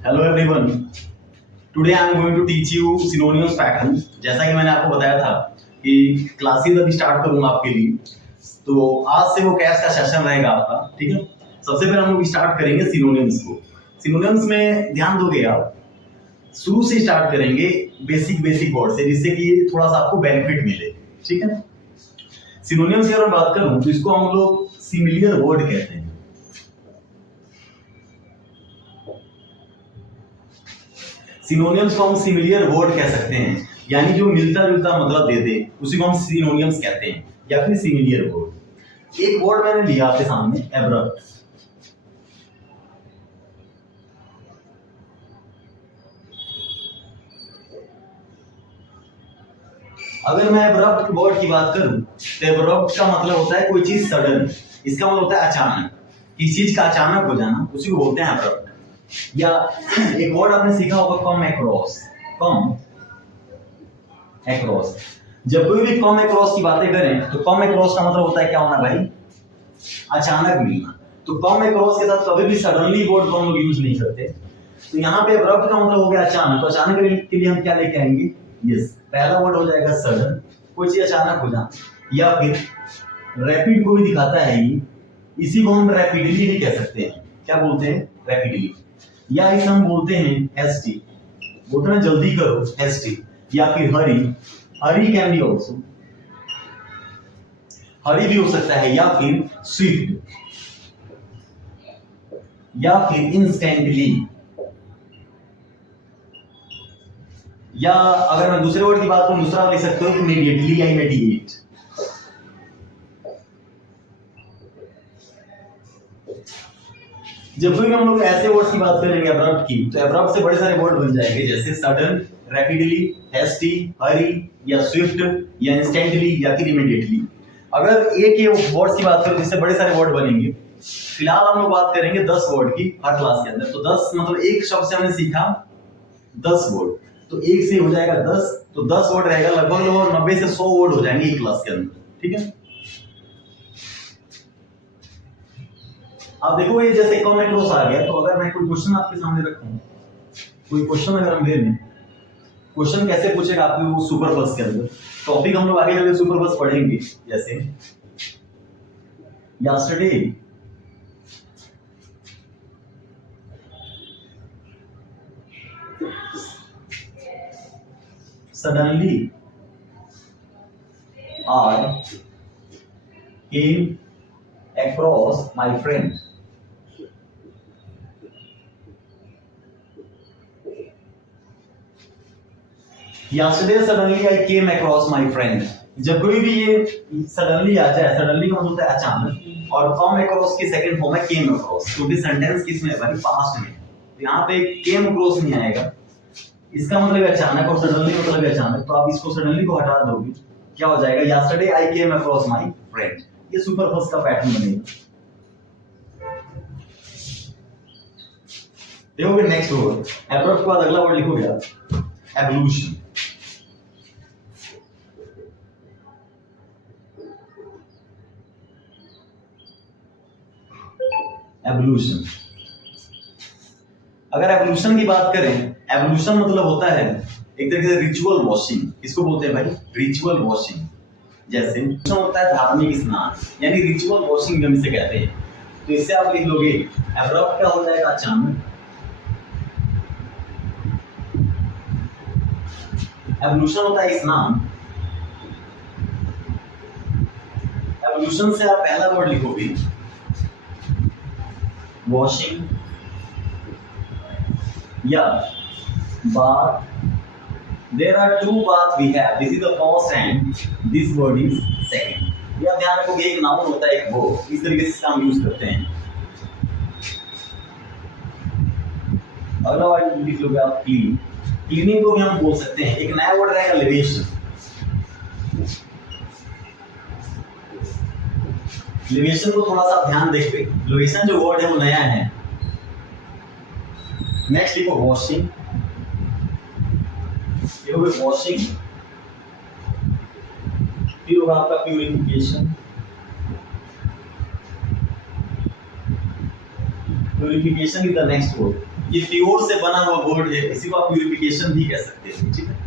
Hello everyone, today I am going to teach you synonyms pattern. जैसा कि मैंने आपको बताया था कि क्लासेस अभी स्टार्ट करूंगा आपके लिए, तो आज से वो कैश का सेशन रहेगा आपका। ठीक है, सबसे पहले हम लोग स्टार्ट करेंगे सिनोनिम्स को। सिनोनिम्स में ध्यान दोगे आप, शुरू से स्टार्ट करेंगे बेसिक वर्ड से, जिससे कि थोड़ा सा आपको बेनिफिट मिले। ठीक है, सिनोनिम्स की अगर मैं बात करूं तो इसको हम लोग सिमिलियर वर्ड कहते हैं। सिनोनिम्स को हम सिमिलियर वर्ड कह सकते हैं, यानी जो मिलता जुलता मतलब दे दे उसी को हम सिनोनिम्स कहते हैं या फिर सिमिलियर वर्ड। एक वर्ड मैंने लिया आपके सामने, एब्रप्ट। अगर मैं एब्रप्ट वर्ड की बात करूं तो एब्रप्ट का मतलब होता है कोई चीज सडन। इसका मतलब होता है अचानक, किसी चीज का अचानक हो जाना, उसी को बोलते हैं एब्रप्ट। या एक वर्ड आपने सीखा होगा, कम अक्रॉस। कम अक्रॉस, जब कोई भी कम अक्रॉस की बातें करें तो कम अक्रॉस का मतलब होता है क्या होना भाई, अचानक मिलना। तो कम अक्रॉस के साथ कभी भी सडनली वर्ड को हम लोग यूज नहीं करते। तो यहाँ पे अब्रप्ट का मतलब हो गया अचानक। तो अचानक के लिए हम क्या लेके आएंगे, यस, पहला वर्ड हो जाएगा सडन, कोई चीज अचानक हो जाना। या फिर रैपिड को भी दिखाता है ये, इसी को हम रैपिडली भी कह सकते हैं। क्या बोलते हैं, रैपिडली। या इसे हम बोलते हैं हेस्टी, बोलते हैं जल्दी करो, हेस्टी। या फिर हरी, हरी कैन बी ऑल्सो, हरी भी हो सकता है। या फिर स्विफ्ट, या फिर इंस्टेंटली। या अगर मैं दूसरे वर्ड की बात करूं, दूसरा लिख सकते हो इमीडिएटली या इमीडिएट। जब भी हम लोग ऐसे वर्ड्स की बात करेंगे एब्रप्ट की, तो एब्रप्ट से बड़े सारे वर्ड बन जाएंगे, जैसे सडन, रैपिडली, हेस्टी, हरी, या स्विफ्ट, या इंस्टेंटली, या फिर इमीडिएटली। अगर एक ये वर्ड्स की बात करें तो इससे बड़े सारे वर्ड बनेंगे। फिलहाल हम लोग बात करेंगे 10 वर्ड की हर क्लास के अंदर। तो 10 मतलब एक शब्द से हमने सीखा 10 वर्ड, तो एक से हो जाएगा 10, तो 10 वर्ड रहेगा। लगभग 90 से 100 वर्ड हो जाएंगे एक क्लास के अंदर। ठीक है, अब देखो ये जैसे कम अक्रॉस आ गया, तो अगर मैं कोई क्वेश्चन आपके सामने रखूं, कोई क्वेश्चन अगर हम ले लें, क्वेश्चन कैसे पूछेगा आपके वो सुपरबस के अंदर। टॉपिक हम लोग आगे चलकर सुपरबस पढ़ेंगे। जैसे yesterday suddenly I came across my friend. Yesterday suddenly I came across my friend. जब कोई भी ये सडनली आ जाए, सडनली का मतलब होता है अचानक, और कम अक्रॉस की सेकंड फॉर्म है केम अक्रॉस, क्योंकि सेंटेंस किसमें है भाई, पास्ट में। तो यहाँ पे केम अक्रॉस नहीं आएगा, इसका मतलब है अचानक, और सडनली मतलब है अचानक। तो आप इसको सडनली को हटा दोगे, क्या हो जाएगा, yesterday I came across my friend. ये सुपरफस्ट का पैटर्न बनेगा। देखोगे नेक्स्ट वर्ड, एब्रप्ट के बाद अगला वर्ड लिखोगे आप, एवोल्यूशन। एवोल्यूशन, अगर एवोल्यूशन की बात करें, एवोल्यूशन मतलब होता है एक तरीके से रिचुअल वॉशिंग। इसको बोलते हैं भाई रिचुअल वॉशिंग। जैसे होता है धार्मिक स्नान, यानी रिचुअल वॉशिंग हम इसे कहते हैं। तो इससे आप लिख लोगे, एब्रप्ट क्या हो जाएगा, अचानक। एवोल्यूशन होता है स्नान। एवोल्यूशन से आप पहला वर्ड लिखोगे वॉशिंग या bath. There are two baths we have. This is the first and this word is second. यह ध्यान रखोगे, एक नाउन होता है एक वो, इस तरीके से इसका हम यूज करते हैं। अगला वर्ड लिख लोगे आप क्लीन। क्लीनिंग को भी हम बोल सकते हैं। एक नया वर्ड रहेगा लिवेशन। लिवेशन को थोड़ा सा ध्यान देखते, लिवेशन जो वर्ड है वो नया है। नेक्स्ट लिखो वॉशिंग, ये होगा वॉशिंग। फिर होगा आपका purification, purification is the next word. ये प्योर से बना हुआ वर्ड है, इसी को आप प्यूरिफिकेशन भी कह सकते हैं, ठीक है।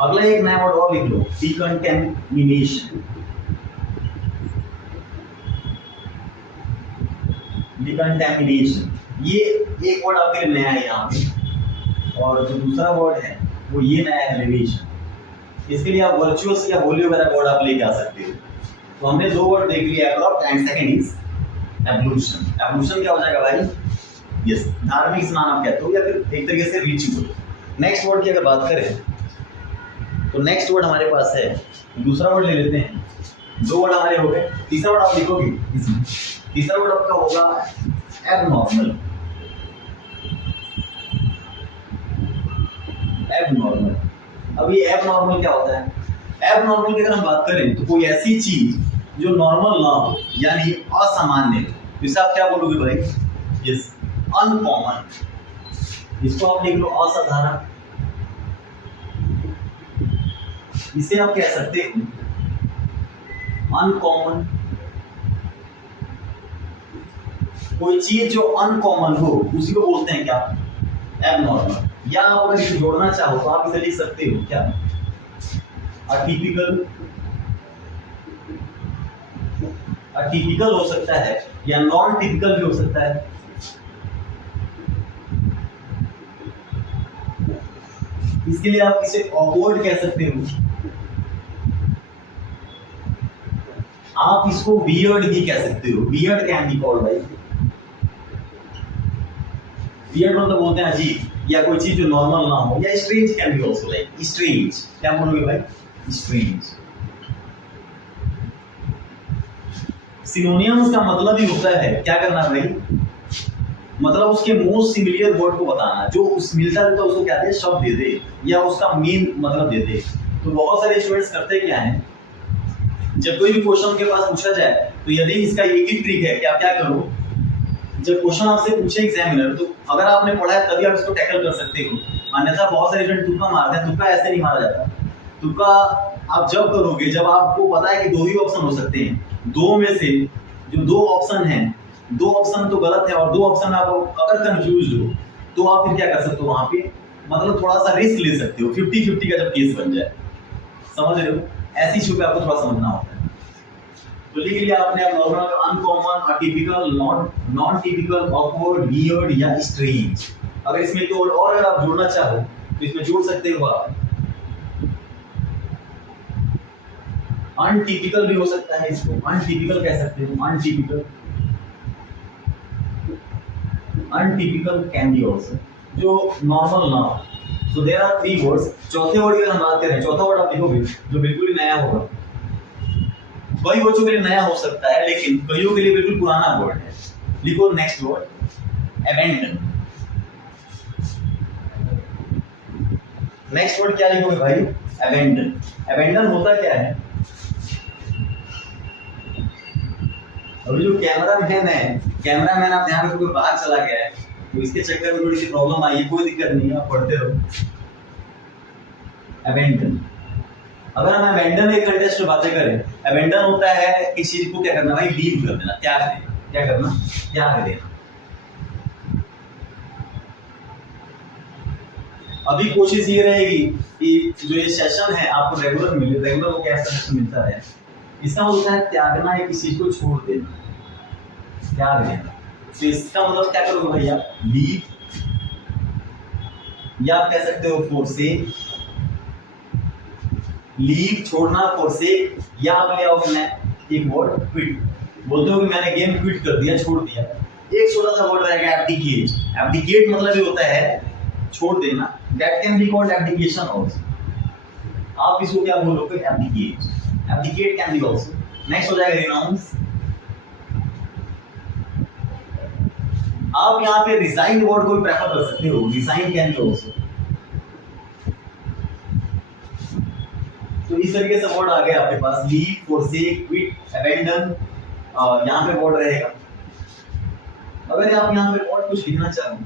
अगला एक नया वर्ड और लिख लो, डिकंटेमिनेशन। डिकंटेमिनेशन ये एक वर्ड आपके लिए नया है यहाँ पे, और जो दूसरा वर्ड है वो ये नया है, एलिवेशन। इसके लिए आप वर्चुअस या होली वगैरह वर्ड आप लेके आ सकते हो। तो हमने दो वर्ड देख लिया, abrupt and second is evolution. Evolution क्या हो जाएगा भाई? यस, धार्मिक स्नान आप कहते हो, या फिर एक तरीके से रिचुअल। नेक्स्ट वर्ड की अगर बात करें तो नेक्स्ट वर्ड हमारे पास है, दूसरा वर्ड ले लेते हैं। दो वर्ड हमारे हो गए, तीसरा वर्ड आप लिखोगे इसमें। तीसरा वर्ड आपका होगा एबनॉर्मल। एबनॉर्मल, अब ये एबनॉर्मल क्या होता है? एबनॉर्मल की अगर हम बात करें तो कोई ऐसी चीज जो नॉर्मल ना हो, यानी असामान्य। जिसे आप क्या बोलोगे भाई? Yes, uncommon. इसको आप लिख लो असाधारण। इसे आप कह सकते हो अनकॉमन। कोई चीज जो अनकॉमन हो उसी को बोलते हैं क्या? एबनॉर्मल। या आप अगर इसे जोड़ना चाहो तो आप इसे लिख सकते हो क्या? अटिपिकल। अटिपिकल हो सकता है या नॉन टिपिकल भी हो सकता है। इसके लिए आप इसे ऑकवर्ड कह सकते हो। आप इसको वियर्ड भी कह सकते हो। वियर्ड कैन बी कॉल्ड भाई। वियर्ड मतलब बोलते हैं अजीब, या कोई चीज जो नॉर्मल ना हो, या strange can be also like strange. क्या बोलोगे भाई? स्ट्रेंज। सिनोनियम्स का मतलब ही होता है क्या करना भाई? मतलब उसके मोस्ट सिमिलर वर्ड को बताना, जो उस मिलता जुलता उसको कहते हैं शब्द दे दे, या उसका मेन मतलब दे दे। तो बहुत सारे स्टूडेंट्स करते क्या है, जब कोई भी क्वेश्चन उनके पास पूछा जाए तो यदि इसका एक ही ट्रिक है कि आप क्या करो, जब क्वेश्चन आपसे पूछे एग्जामिनर, तो अगर आपने पढ़ा है तभी आप इसको टैकल कर सकते हो। अन्यथा बहुत सारे स्टूडेंट तुक्का मारते हैं। तुक्का ऐसे नहीं मारा जाता। तुक्का आप जब करोगे जब आपको पता है कि दो ही ऑप्शन हो सकते हैं, दो में से जो दो ऑप्शन हैं, दो ऑप्शन तो गलत है और दो ऑप्शन में आप अगर कंफ्यूज हो तो आप फिर क्या कर सकते हो, वहां पे मतलब थोड़ा सा रिस्क ले सकते हो। 50-50 का जब केस बन जाए, समझ रहे हो? ऐसी चीजों पे आपको थोड़ा समझना होता है। तो लिख लिया आपने अब normal, uncommon, atypical, non typical, awkward, weird या स्ट्रेंज। अगर इसमें तो और अगर आप जोड़ना चाहो तो इसमें जोड़ सकते हो आप अनटिपिकल भी हो सकता है। इसको अनटिपिकल कह सकते हो। Untypical, untypical can be also, जो नॉर्मल ना हो। So there are 3 words. चौथे वर्ड की अगर हम बात करें, चौथा वर्ड आप लिखोगे जो बिल्कुल ही नया होगा। कई बच्चों के लिए नया हो सकता है, लेकिन कईयों के लिए बिल्कुल पुराना वर्ड है। लिखो next word, abandon. Next word क्या लिखोगे भाई? अबैंडन। अबैंडन होता क्या है? अभी जो कैमरामैन है, कैमरामैन आप ध्यान रखो, बाहर चला गया है तो इसके चक्कर में थोड़ी सी प्रॉब्लम आई है। कोई दिक्कत नहीं है, आप पढ़ते रहो। अबैंडन, अगर हम अबैंडन एक कंटेक्स्ट में बातें करें, अबैंडन होता है किसी चीज को क्या करना भाई? लीव कर देना, त्याग देना। क्या करना? त्याग देना। अभी कोशिश ये रहेगी कि जो ये सेशन है आपको रेगुलर मिले, रेगुलर को कैसा सेशन मिलता है। इसका मतलब होता है त्यागना है, किसी चीज को छोड़ देना, त्याग देना। तो इसका मतलब क्या करोगे भैया? लीव, या आप कह सकते हो फोरसेक। लीव छोड़ना, फोरसेक, या आप ले आओगे मैं एक वर्ड क्विट। बोलते हो कि मैंने गेम क्विट कर दिया, छोड़ दिया। एक छोटा सा वर्ड रहेगा एब्डिकेट। एब्डिकेट मतलब ये होता है छोड़ देना। That can be called abdication also. आप इसको क्या बोलोगे? Abdicate. Abdicate can be also. Next हो जाएगा रिनाउंस। आप यहाँ पे रिजाइन वर्ड को भी प्रेफर कर सकते हो। Resign can be also. तो इस तरीके से वर्ड आ गए आपके पास, लीव, फोरसेक, क्विट, अबैंडन। यहाँ पे वर्ड रहेगा। अगर आप यहाँ पे वर्ड कुछ लिखना चाहो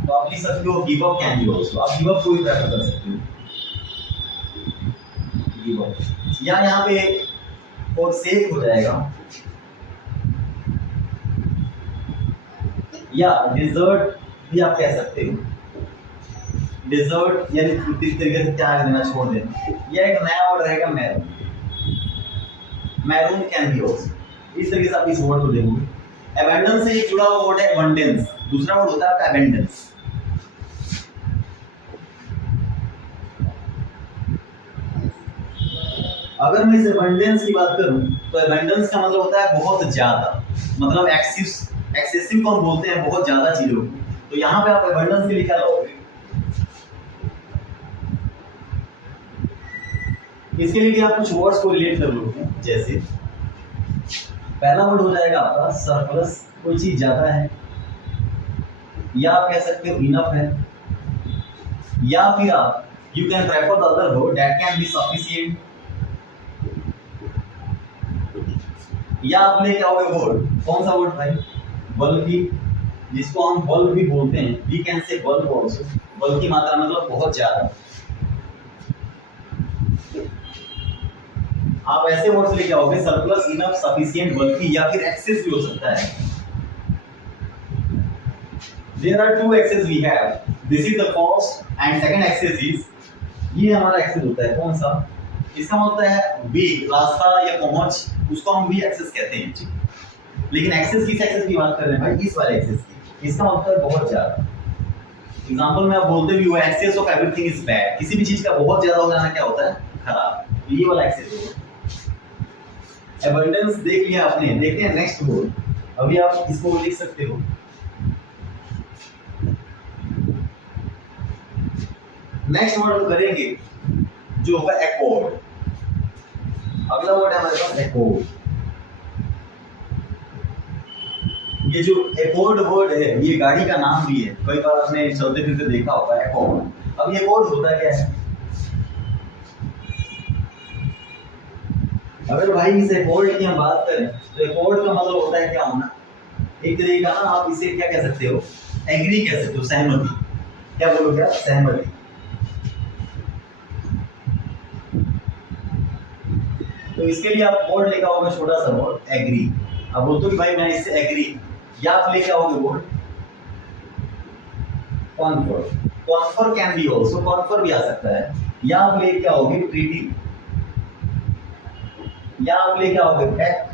तो आप लिख सकते हो give up can be also. आप गिव अप को भी प्रेफर कर सकते हो, गिव अप। या यहाँ पे फोरसेक हो जाएगा। या डिजर्ट भी आप कह सकते हो। डिजर्ट यानी इस तरीके से त्याग देना, छोड़ देना। यह एक नया वर्ड रहेगा maroon. Maroon can be also. इस तरीके से आप इस वर्ड को देखोगे। एबंडेंस से एक जुड़ा हुआ वर्ड है एबंडेंस, दूसरा वर्ड होता है आपका एबंडेंस। अगर मैं इस एबंडेंस की बात करूं तो एबंडेंस का मतलब होता है बहुत ज्यादा, मतलब एक्सेसिव को हम बोलते हैं बहुत ज्यादा चीजों को। तो यहाँ पे आप एबंडेंस के लिए क्या लाओगे? इसके लिए आप कुछ वर्ड्स को रिलेट कर लोगे, जैसे पहला वर्ड हो जाएगा आपका सरप्लस, कोई चीज ज्यादा है, या आप कह सकते हो इनफ है, या फिर आप you can prefer the other word that can be sufficient, या आप लेके आओगे वर्ड, कौन सा वर्ड भाई? बल्कि, जिसको हम बल्क भी बोलते हैं, we can say bulk also, bulk की मात्रा मतलब बहुत ज्यादा। आप ऐसे वर्ड्स लेके आओगे सरप्लस, इनफ, सफिशिएंट, बल्कि, या फिर एक्सेस भी हो सकता है। There are two axes we have. This is the first and second axis is, ये हमारा एक्सेस होता है कौन सा? इसका मतलब है वे, रास्ता या पहुंच, उसको हम वी एक्सेस कहते हैं। लेकिन एक्सेस किस एक्सेस की बात कर रहे हैं भाई? इस वाले एक्सेस की। इसका मतलब है बहुत ज्यादा। एग्जांपल में आप बोलते भी हो excess of everything is bad, किसी भी चीज का बहुत ज्यादा हो जाना क्या होता है? खराब। ये वाला एक्सेस होगा। एबंडेंस देख लिया आपने, देखते हैं नेक्स्ट वर्ड। अभी आप इसको लिख सकते हो, नेक्स्ट वर्ड हम करेंगे जो होगा एकॉर्ड। अगला वर्ड है हमारे पास एकॉर्ड। ये जो एकॉर्ड वर्ड है ये गाड़ी का नाम भी है, कई बार आपने चलते फिरते देखा होगा एकॉर्ड। अब ये एकॉर्ड होता क्या है? अगर भाई इस एकॉर्ड की हम बात करें तो एकॉर्ड का मतलब होता है क्या होना? एक तरीके का ना, आप इसे क्या कह सकते हो? एग्री कह सकते हो, सहमति। क्या बोलोगे आप? सहमति। तो इसके लिए आप वर्ड लेकर आओगे छोटा सा वर्ड एग्री। अब बोलते हो कि भाई मैं इससे एग्री, या आप लेके आओगे word confer. Confer can be also, confer भी आ सकता है। या आप लेके आओगे ट्रीटी, या आप लेके आओगे पैक्ट,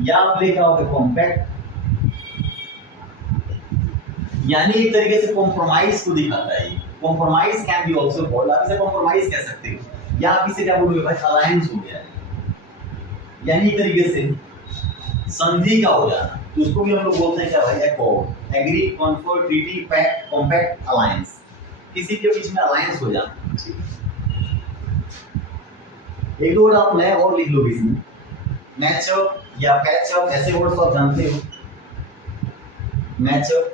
या आप लेके आओगे कॉम्पैक्ट। यानी एक तरीके से कॉम्प्रोमाइज को दिखाता है। Compromise can be also called, आप इसे कॉम्प्रोमाइज कह सकते हो। या आप इसे क्या बोलोगे भाई? अलायंस हो गया है, यानी एक तरीके से संधि का हो जाना। तो उसको भी हम लोग बोलते हैं क्या भाई? Accord. Agree, confer, treaty, pact, compact, alliance. किसी के बीच में अलायंस हो जाना। एक दो वर्ड आप नए और लिख लो इसमें, मैचअप या पैचअप, ऐसे वर्ड तो आप जानते हो। Matchup,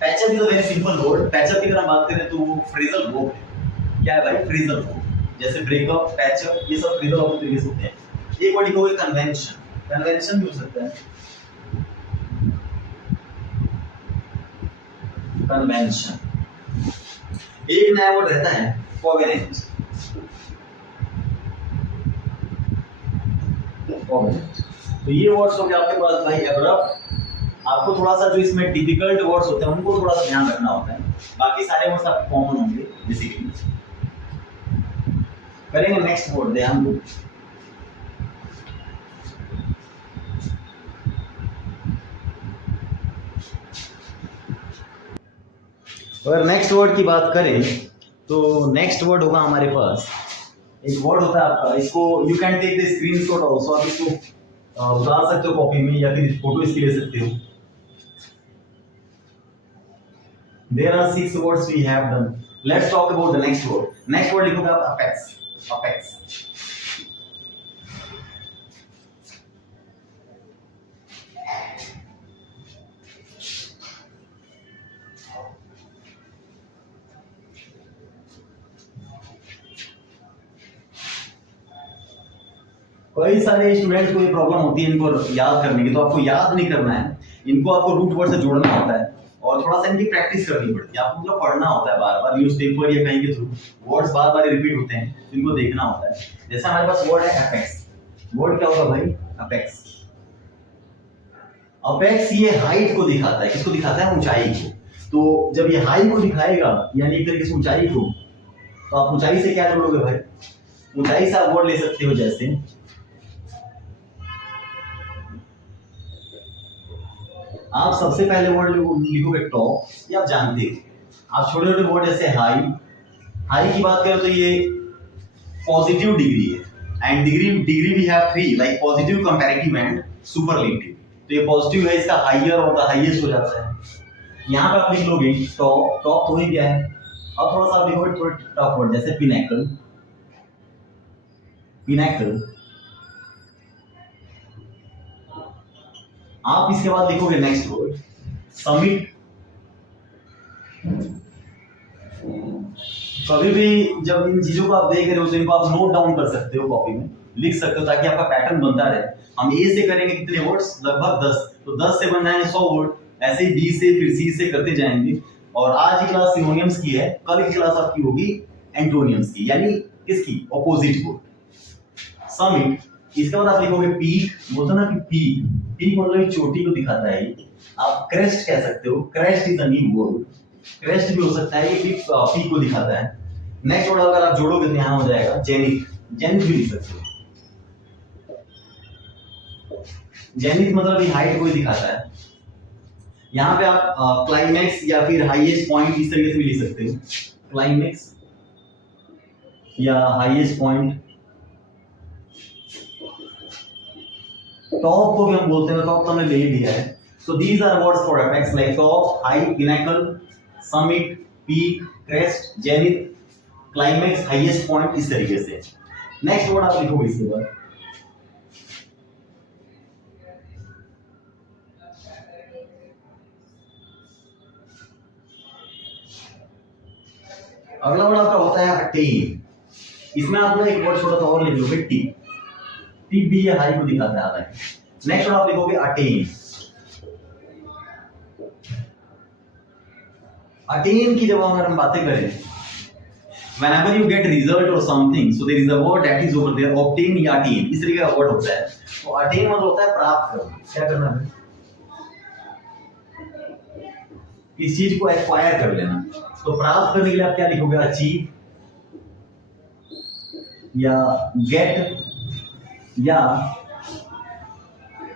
patchup is a very simple word. Patchup की अगर हम बात करें तो वो फ्रेजल वर्ब है। क्या है भाई? Phrasal verb. जैसे ब्रेकअप, पैचअप, ये सब फ्रेजल वर्ब तरीके से होते हैं। एक वर्ड लिखोगे कन्वेंशन, कन्वेंशन भी हो सकता है। कन्वेंशन। एक नया वर्ड रहता है कोवेनेंट। तो ये वर्ड्स हो गए आपके पास भाई एब्रप्ट। आपको थोड़ा सा जो इसमें डिफिकल्ट वर्ड्स होते हैं उनको थोड़ा सा ध्यान रखना होता है, बाकी सारे वर्ड्स आपको कॉमन होंगे बेसिकली। करेंगे नेक्स्ट वर्ड, ध्यान दो। अगर नेक्स्ट वर्ड की बात करें तो नेक्स्ट वर्ड होगा हमारे पास, एक वर्ड होता है आपका, इसको you can take the screenshot also. आप इसको उतार सकते हो कॉपी में, या फिर फोटो इसकी ले सकते हो। There are 6 words we have done. Let's talk about the next word. Next word लिखोगे आप apex. Apex. कई सारे स्टूडेंट्स को ये प्रॉब्लम होती है इनको याद करने की, तो आपको याद नहीं करना है, इनको आपको रूट वर्ड से जोड़ना होता है और थोड़ा सा इनकी प्रैक्टिस करनी पड़ती है। आपको मतलब पढ़ना होता है बार बार, न्यूज़पेपर या कहीं के थ्रू वर्ड्स बार बार रिपीट होते हैं, तो इनको देखना होता है। जैसे हमारे पास वर्ड है एपेक्स। वर्ड क्या होगा भाई? अपेक्स। अपेक्स ये हाइट को दिखाता है, किसको दिखाता है? ऊंचाई को। तो जब ये हाइट को दिखाएगा यानी एक तरीके से ऊंचाई को, तो आप ऊंचाई से क्या जोड़ोगे भाई? ऊंचाई से आप वर्ड ले सकते हो, जैसे आप सबसे पहले वर्ड लिखोगे टॉप, ये आप जानते हो। आप छोटे छोटे वर्ड जैसे हाई, हाई की बात करें तो ये पॉजिटिव डिग्री है, and degree we have three, like positive, comparative and superlative. तो ये पॉजिटिव है, इसका हाइयर और द हाईएस्ट हो जाता है। यहाँ पे आप लिख लोगे टॉप, टॉप तो ही क्या है। अब थोड़ा सा लिखोगे थोड़ा टफ वर्ड जैसे पिनैकल, पिनैकल। आप इसके बाद लिखोगे नेक्स्ट वर्ड समिट। कभी भी जब इन चीजों को आप देख रहे हो तो इनको आप नोट डाउन कर सकते हो, कॉपी में लिख सकते हो, ताकि आपका पैटर्न बनता रहे। हम ए से करेंगे कितने वर्ड्स? लगभग 10, तो 10 से बन जाएंगे 100 वर्ड। ऐसे ही बी से, फिर सी से करते जाएंगे। और आज की क्लास सिनोनिम्स की है, कल की क्लास आपकी होगी एंटोनिम्स की, यानी किसकी? ऑपोजिट को। समिट, इसके बाद आप लिखोगे पीक। बोलते ना कि पीक, पीक मतलब चोटी को दिखाता है। आप क्रेस्ट कह सकते हो, crest is a new word, crest भी हो सकता है, ये भी पीक को दिखाता है। नेक्स्ट वर्ड अगर आप जोड़ोगे तो यहाँ हो जाएगा जेनिथ, जेनिथ भी लिख सकते हो। जेनिथ मतलब ये हाइट को ही दिखाता है। यहाँ पे आप क्लाइमेक्स या फिर हाईएस्ट पॉइंट इस तरीके से भी लिख सकते हो, क्लाइमेक्स या हाईएस्ट पॉइंट। टॉप को भी हम बोलते हैं, टॉप तो हमने ले ही लिया है। So these are words for apex, like top, high, pinnacle, summit, peak, crest, zenith, climax, highest point, इस तरीके से। नेक्स्ट वर्ड आप लिखोगे इसके बाद अगला वर्ड आपका होता है अटेन। इसमें आप ना एक वर्ड छोटा सा और लिख लोगे टिप, टिप भी ये हाई को दिखाता है हालांकि। नेक्स्ट वर्ड आप लिखोगे अटेन। अटेन की जब हम बातें करें, whenever you get result or something, so there is a word that is over there, obtain या attain, इस तरीके का वर्ड होता है। तो attain मतलब होता है प्राप्त करना। क्या करना है? इस चीज को एक्वायर कर लेना। तो प्राप्त करने के लिए आप क्या लिखोगे? अचीव या गेट या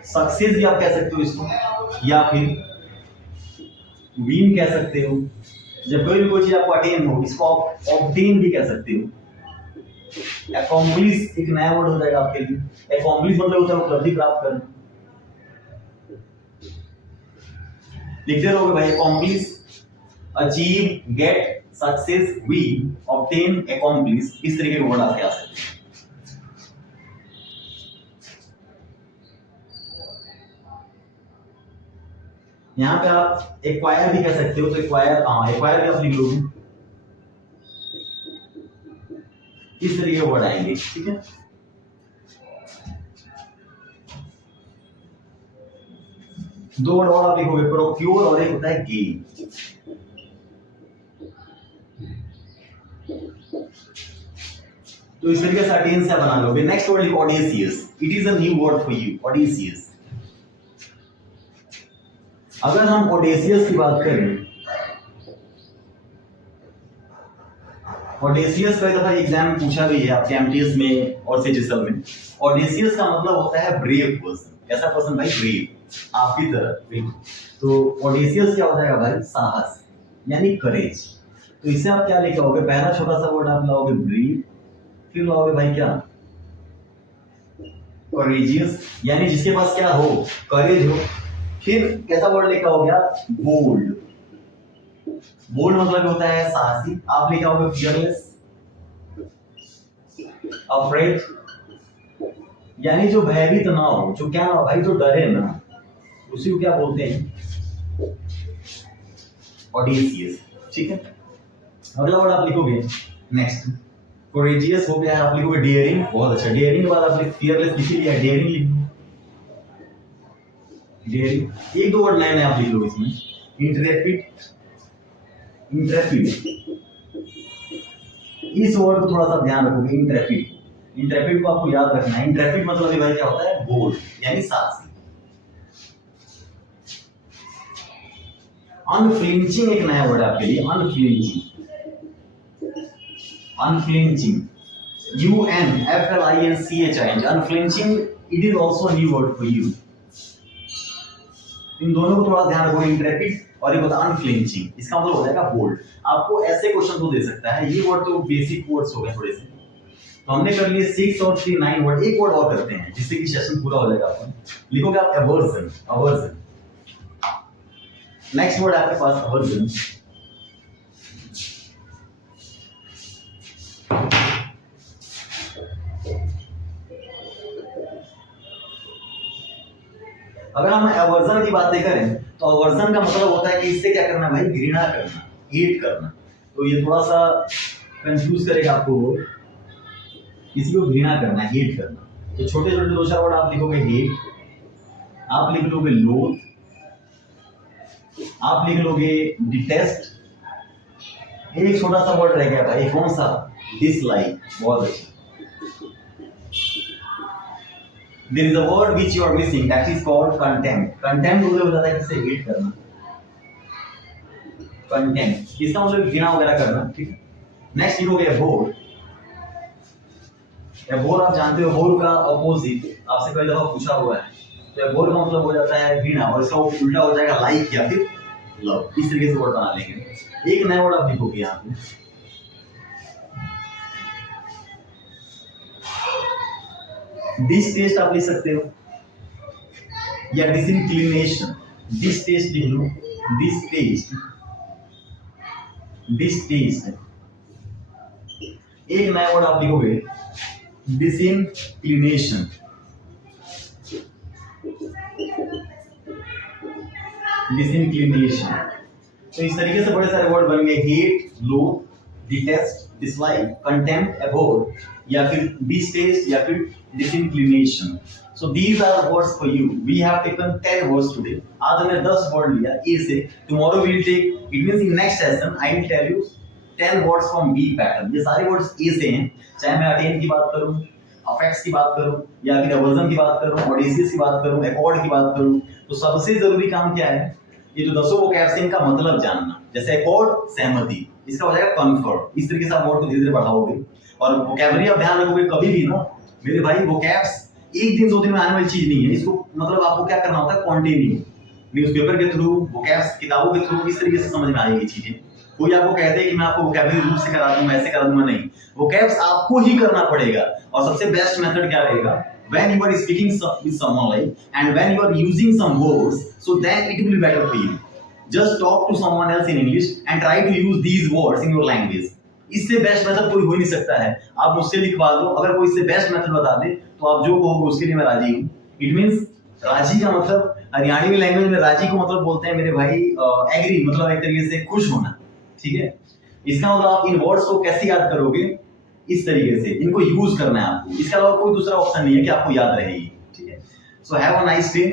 सक्सेस भी आप कह सकते हो इसको, या फिर विन कह सकते हो। जब कोई भी कोई चीज आपको अटेन हो, इसको आप ऑब्टेन भी कह सकते हो। अकॉम्प्लिश एक नया वर्ड हो जाएगा आपके लिए। अकॉम्प्लिश मतलब होता है उपलब्धि प्राप्त करना। लिखते रहोगे भाई, accomplish, achieve, get, success, win, obtain, accomplish, इस तरीके के वर्ड आपके आ सकते हैं। यहाँ पे आप एक्वायर भी कह सकते हो, तो एक्वायर, एक्वायर भी आप लिख लोगे, इस तरीके के वर्ड आएंगे, ठीक है। दो वर्ड और आप लिखोगे, प्रोक्योर और एक होता है गेन। तो इस तरीके से अटेन से बना लोगे। नेक्स्ट वर्ड लिखो audacious. It is a new word for you, audacious. अगर हम ऑडेसियस की बात करें, ऑडेसियस का दफा एग्जाम में पूछा भी है आपके एमटीएस में और सीजीएल में। ऑडेसियस का मतलब होता है ब्रेव पर्सन। कैसा पर्सन भाई? ब्रेव, आपकी तरह। तो ऑडेसियस क्या होता है भाई? साहस यानी करेज। तो इससे आप क्या लेके आओगे? पहला छोटा सा वर्ड आप लाओगे ब्रीव, फिर लाओगे भाई क्या? करेजियस, यानी जिसके पास क्या हो? करेज हो। फिर कैसा वर्ड लेके आओगे आप? बोल्ड। बोल्ड मतलब होता है साहसी। आप लेके आओगे फियरलेस, अफ्रेड, यानी जो भयभीत ना हो, जो क्या ना हो भाई, जो डरे ना, उसी को क्या बोलते हैं? ऑडेसियस, ठीक है। अगला वर्ड आप लिखोगे नेक्स्ट, कोरेजियस हो गया है, आप लिखोगे डेयरिंग। बहुत अच्छा। डेयरिंग के बाद आप फियरलेस लिख लिया, डेयरिंग लिख, डेयरिंग। एक दो वर्ड नए नए आप लिख लो इसमें। इंट्रेपिड, इंट्रेपिड, इस वर्ड को थोड़ा सा ध्यान रखोगे। इंट्रेपिड, इंट्रेपिड को आपको याद रखना है। इंट्रेपिड मतलब भाई क्या होता है? बोल्ड यानी साहसी। अनफ्लिंचिंग एक नया वर्ड है आपके लिए, unflinching, unflinching, UNFLINCHING, unflinching, it is also a new word for you. इन दोनों को थोड़ा ध्यान रखो, इंट्रेपिड और ये होता है अनफ्लिंचिंग, इसका मतलब हो जाएगा बोल्ड। आपको ऐसे क्वेश्चन तो दे सकता है, ये वर्ड तो बेसिक वर्ड्स हो गए थोड़े से, तो हमने कर लिए 6 और 3 9 वर्ड, एक वर्ड और करते हैं जिससे कि सेशन पूरा हो जाएगा आपका। लिखोगे आप एवर्जन, अवर्जन, नेक्स्ट वर्ड आपके पास अवर्जन। अगर हम अवर्जन की बातें करें तो अवर्जन का मतलब होता है कि इससे क्या करना भाई, घृणा करना, हेट करना। तो ये थोड़ा सा कंफ्यूज करेगा आपको, किसी को घृणा करना, हेट करना। तो छोटे छोटे दो चार वर्ड आप लिखोगे, हेट, आप लिख लोगे लोथ, आप लिख लोगे डिटेस्ट, एक छोटा सा वर्ड रह गया भाई, कौन सा, डिसलाइक, बहुत अच्छा। There is a word which you are missing, that is called contempt. Contempt हो जाता है किससे, हेट करना, contempt, इसका मतलब घृणा वगैरह करना, ठीक है। नेक्स्ट लिखोगे abhor, abhor आप जानते हो, abhor का ऑपोजिट आपसे कई दफा पूछा हुआ है, तो abhor का मतलब हो जाता है घृणा, और इसका उल्टा हो जाएगा लाइक या फिर लव, इस तरीके से वर्ड बना लेंगे। एक नया वर्ड आप लिखोगे यहाँ पे, डिसटेस्ट आप लिख सकते हो, या डिसइंक्लिनेशन, डिसटेस्ट लिख लो, डिसटेस्ट, डिसटेस्ट। एक नया वर्ड आप लिखोगे, डिसइंक्लिनेशन, डिसइंक्लिनेशन। तो इस तरीके से बड़े सारे वर्ड बन गए, हेट, लोथ, डिटेस्ट, डिसलाइक, कंटेम्प्ट, अबोर, या फिर डिसटेस्ट, या फिर disinclination. So these are words for you. We have taken 10 words today. आज हमने 10 वर्ड लिया A से. Tomorrow we will take, it means in next session I will tell you 10 words from B pattern. ये सारे words A से हैं. चाहे मैं attain की बात करूँ, affects की बात करूँ, या फिर aversion की बात करूँ, odysseus की बात करूँ, accord की बात करूँ, तो सबसे जरूरी काम क्या है? ये जो 10 vocabs हैं इनका मतलब जानना. जैसे accord, सहमति, इसका हो जाएगा comfort. इस तरीके से आप वर्ड को धीरे-धीरे बढ़ाओगे. और vocabulary आप ध्यान रखोगे कभी भी ना, मेरे भाई vocabs एक दिन दो दिन में आने वाली चीज नहीं है, इसको मतलब आपको क्या करना होता है, कंटिन्यू, न्यूज़पेपर के थ्रू, vocabs किताबों के थ्रू, इस तरीके से समझ में आएगी चीजें। कोई आपको कहते हैं कि मैं आपको vocabulary रूप से करा दूंगा, ऐसे करा दूंगा, नहीं, vocabs आपको ही करना पड़ेगा। और सबसे बेस्ट मेथड क्या रहेगा, when you are speaking with someone like, and when you are using some words, so then it will be better for you. Just talk to someone else in English and try to use these words in your language. इससे best method कोई हो नहीं सकता है। आप मुझसे लिखवा दो, अगर कोई इससे बेस्ट मेथड बता दे तो आप जो कहोगे उसके लिए मैं राजी हूँ। इट मींस राजी का मतलब हरियाणवी लैंग्वेज में राजी को मतलब बोलते हैं मेरे भाई एग्री, मतलब एक तरीके से खुश होना, ठीक है। इसका मतलब आप इन वर्ड्स को कैसे याद करोगे, इस तरीके से इनको यूज करना है आपको, इसके अलावा कोई दूसरा ऑप्शन नहीं है कि आपको याद रहेगी, ठीक है। So have a nice day.